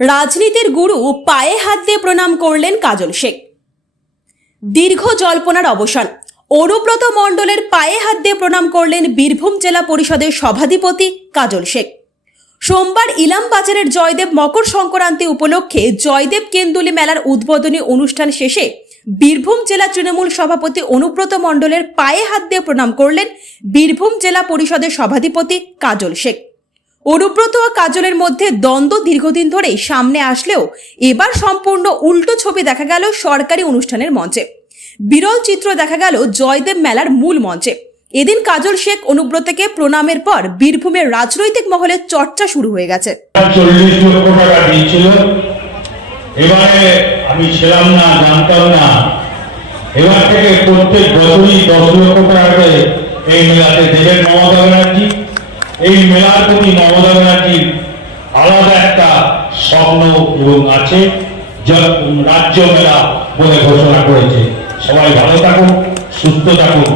রাজনীতির গুরু পায়ে হাত দিয়ে প্রণাম করলেন কাজল শেখ। দীর্ঘ জল্পনার অবসান। অনুব্রত মণ্ডলের পায়ে হাত দিয়ে প্রণাম করলেন বীরভূম জেলা পরিষদের সভাধিপতি কাজল শেখ। সোমবার ইলাম বাজারের জয়দেব মকর সংক্রান্তি উপলক্ষে জয়দেব কেন্দুলি মেলার উদ্বোধনী অনুষ্ঠান শেষে বীরভূম জেলা তৃণমূল সভাপতি অনুব্রত মণ্ডলের পায়ে হাত দিয়ে প্রণাম করলেন বীরভূম জেলা পরিষদের সভাধিপতি কাজল শেখ। অনুব্রত ও কাজলের মধ্যে দ্বন্দ্ব দীর্ঘদিন ধরেই সামনে আসলেও এবার সম্পূর্ণ উল্টো ছবি দেখা গেল সরকারি অনুষ্ঠানের মঞ্চে। বিরল চিত্র দেখা গেল জয়দেব মেলার মূল মঞ্চে। এদিন কাজল শেখ অনুব্রতকে প্রণামের পর বীরভূমের রাজনৈতিক মহলে চর্চা শুরু হয়ে গেছে। এবারে আমি ছিলাম না, জানতাম না। এবার থেকে প্রত্যেক বছরই দশ লক্ষ টাকা এই মেলাতে দেবেন। মমতা এই মেলার প্রতি মমতা আলাদা একটা স্বপ্ন এবং আছে রাজ্য মেলা বলে ঘোষণা করেছে। সবাই ভালো থাকুন, সুস্থ থাকুন।